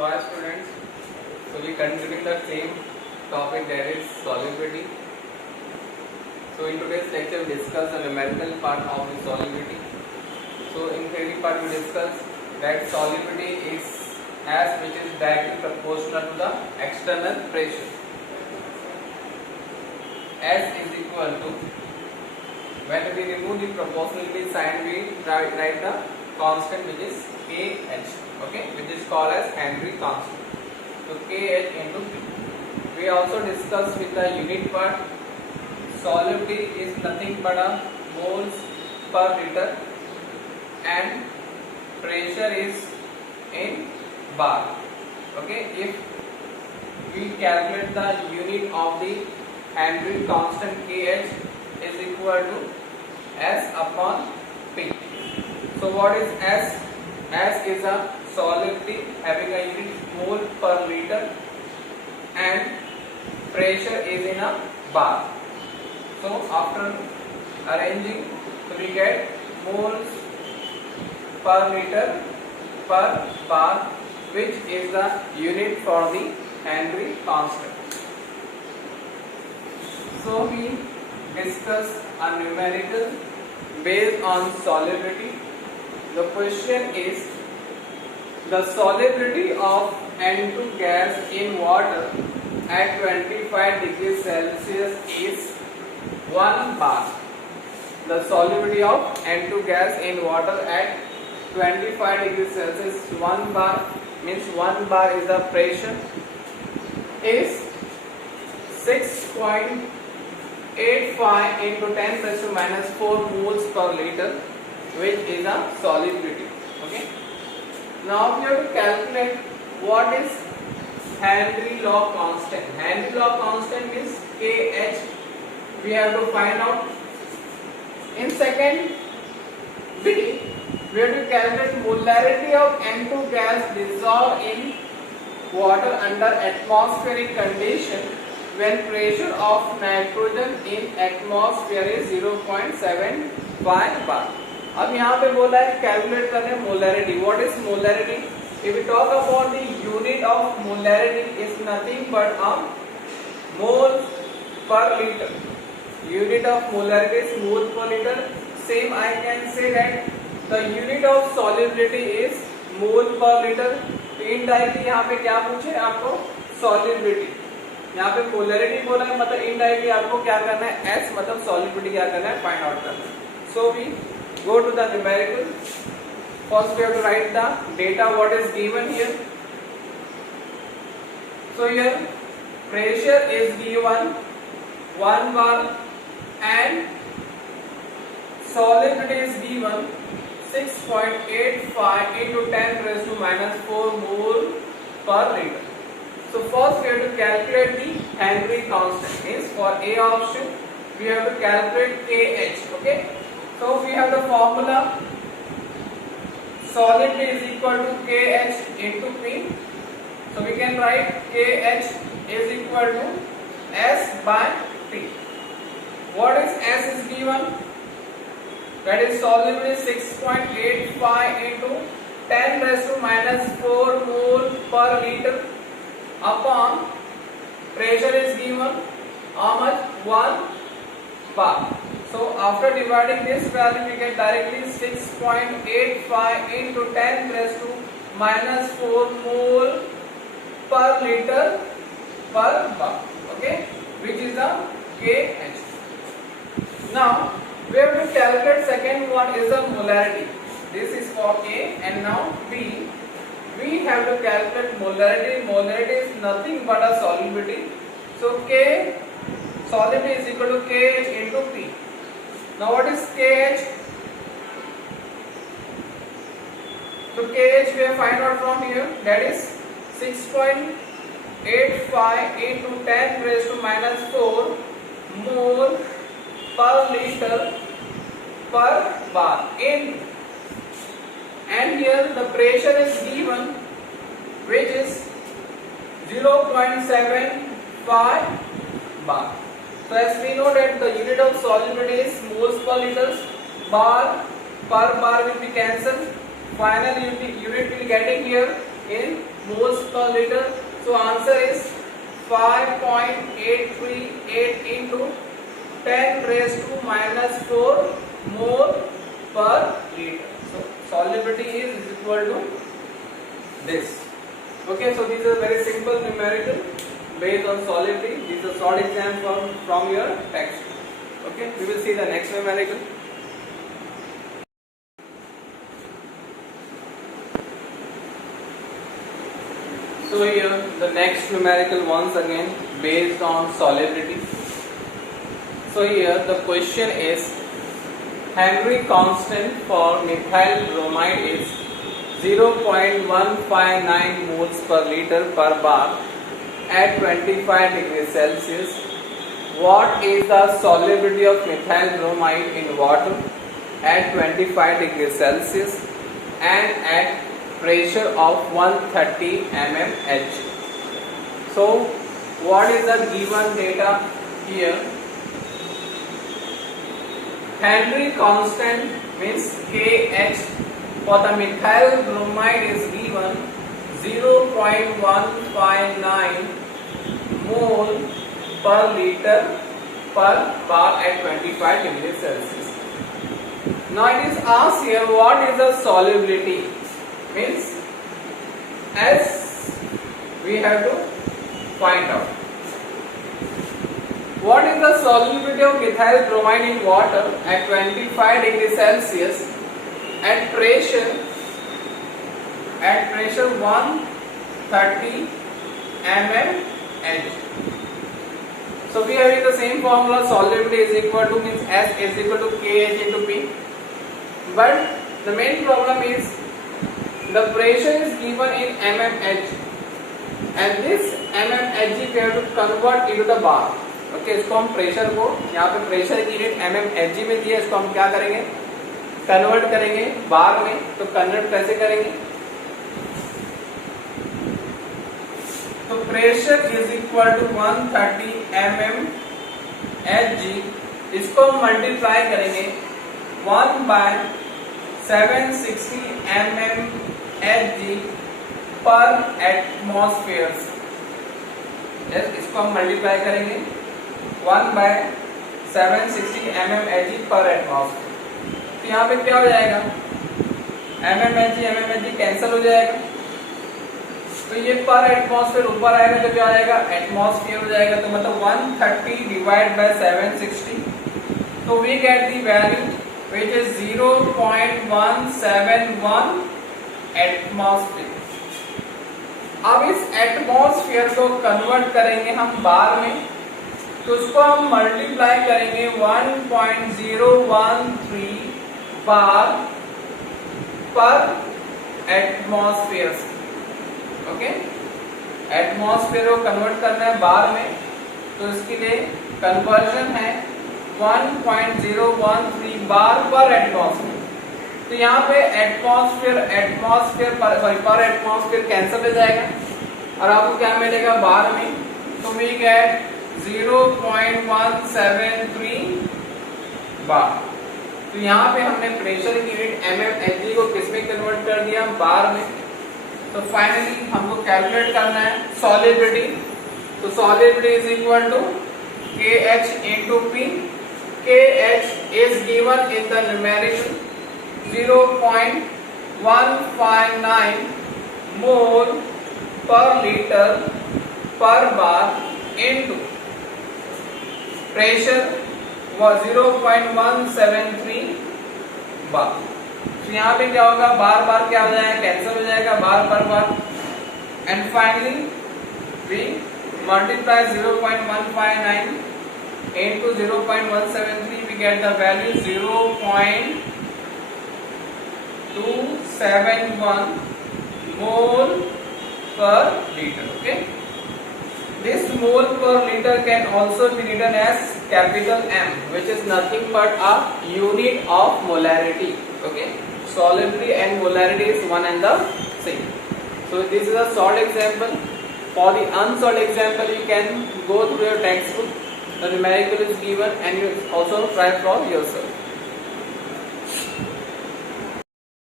So hi students, so we continuing the same topic, that is solubility. So in today's lecture we discuss the numerical part of the solubility. So in theory part we discuss that solubility is S which is directly proportional to the external pressure. S is equal to, when we remove the proportionality sign we write the constant which is Kh, okay, which is called as Henry constant. So Kh into P. We also discussed with the unit part, solubility is nothing but a moles per liter and pressure is in bar. Okay, if we calculate the unit of the Henry constant Kh is equal to S upon P. So what is S? S is a solubility having a unit mole per liter and pressure is in a bar. So after arranging, so we get moles per liter per bar, which is the unit for the Henry constant. So we discuss a numerical based on solubility. The question is, the solubility of N2 gas in water at 25 degrees Celsius is 1 bar. The solubility of N2 gas in water at 25 degrees Celsius is 1 bar, means 1 bar is the pressure, is 6.85 into 10 raised to minus 4 moles per liter, which is a solubility. Okay. Now we have to calculate what is Henry law constant. Henry law constant means Kh. We have to find out. In second bit, we have to calculate molarity of N2 gas dissolved in water under atmospheric condition when pressure of nitrogen in atmosphere is 0.75 bar. अब यहाँ पे बोला है calculate करने molarity. What is molarity? If we talk about the unit of molarity is nothing but a mole per litre. Unit of molarity is mole per litre. Same I can say that the unit of solubility is mole per litre. Indirectly यहाँ पे क्या पूछे आपको? Solubility. यहाँ पे molarity बोला है, मतलब इनडायरेक्टली आपको क्या करना है? एस मतलब सॉल्युबिलिटी क्या करना है? फाइंड आउट करना है. So we go to the numerical. First we have to write the data what is given here. So here pressure is given 1 bar and solubility is given 6.85 into 10 raised to minus 4 mole per liter. So first we have to calculate the Henry constant. Means for A option we have to calculate Kh. Okay. So we have the formula, solubility is equal to Kh into P. So we can write Kh is equal to S by P. What is S is given? That is solubility 6.85 into 10 raised to minus 4 mole per liter upon pressure is given how much? 1 bar. So after dividing this value we get directly 6.85 into 10 raised to minus 4 mole per liter per bar. Okay, which is the Kh. Now we have to calculate second one is the molarity. This is for A, and now B. We have to calculate molarity. Molarity is nothing but a solubility. So K solubility is equal to Kh into P. Now what is Kh? So Kh we have find out from here, that is 6.85 into 10 raised to minus 4 mole per liter per bar in, and here the pressure is given which is 0.75 bar. So as we know that the unit of solubility is moles per liter, bar per bar will be cancelled. Final unit will be getting here in moles per liter. So answer is 5.838 into 10 raised to minus 4 mole per liter. So solubility is equal to this. Okay, so these are very simple numerical based on solubility. These are short exam from your text. Okay, we will see the next numerical. So here the next numerical once again based on solubility. So here the question is Henry constant for methyl bromide is 0.159 moles per liter per bar at 25 degrees Celsius. What is the solubility of methyl bromide in water at 25 degrees Celsius and at pressure of 130 mmHg? So what is the given data here? Henry constant means Kh for the methyl bromide is given 0.159 mole per liter per bar at 25 degrees Celsius. Now it is asked here what is the solubility, means as we have to find out. What is the solubility of methyl bromide in water at 25 degrees Celsius at pressure 130 mmHg? So we are having the same formula, solubility is equal to means S is equal to Kh into P. But the main problem is the pressure is given in mmHg and this mmHg we have to convert into the bar. Okay, इसको हम pressure को यहाँ पे pressure की unit mmHg में दिया, इसको हम क्या करेंगे कन्वर्ट करेंगे बार में. तो कन्वर्ट कैसे करेंगे? तो pressure is equal to 130 mmHg, इसको हम मल्टीप्लाई करेंगे 1/760 mmHg पर एटमॉस्फेयर. इसको हम मल्टीप्लाई करेंगे 1/760 mmHg पर एटमॉस्फेयर. तो यहाँ पे क्या हो जाएगा? mmHg कैंसिल हो जाएगा. तो ये पर एटमॉस्फेयर ऊपर आएगा तो क्या हो जाएगा? एटमॉस्फेयर हो जाएगा. तो मतलब 130 डिवाइड बाय 760. तो we get the value which is 0.171 atmosphere. अब इस एटमॉस्फेयर को कन्वर्ट करेंगे हम बार में, तो उसको हम मल्टीप्लाई करेंगे 1.013 बार पर एटमॉस्फेयर. ओके, एटमॉस्फेयर को कन्वर्ट करना है बार में, तो इसके लिए कन्वर्जन है 1.013 बार पर एटमॉस्फेयर. तो यहाँ पे एटमॉस्फेयर पर एटमॉस्फेयर कैंसिल हो जाएगा और आपको क्या मिलेगा बार में? तो वी गेट 0.173 बार. तो यहाँ पे हमने प्रेशर की यूनिट mmHg को किस में कन्वर्ट कर दिया? बार में. तो फाइनली हमको कैलकुलेट करना है सॉलिबिलिटी. तो solubility is equal to Kh into P. Kh is given in the numerical 0.159 mole per liter per bar into pressure was 0.173 बार. तो यहाँ पे क्या होगा? बार बार क्या हो जाएगा? कैंसिल हो जाएगा bar per bar. And finally we multiply 0.159 into 0.173, we get the value 0.271 mole per liter. Okay, this mole per liter can also be written as capital M, which is nothing but a unit of molarity. Okay, solubility and molarity is one and the same. So this is a short example. For the unsolved example, you can go through your textbook. The numerical is given and you also try for yourself.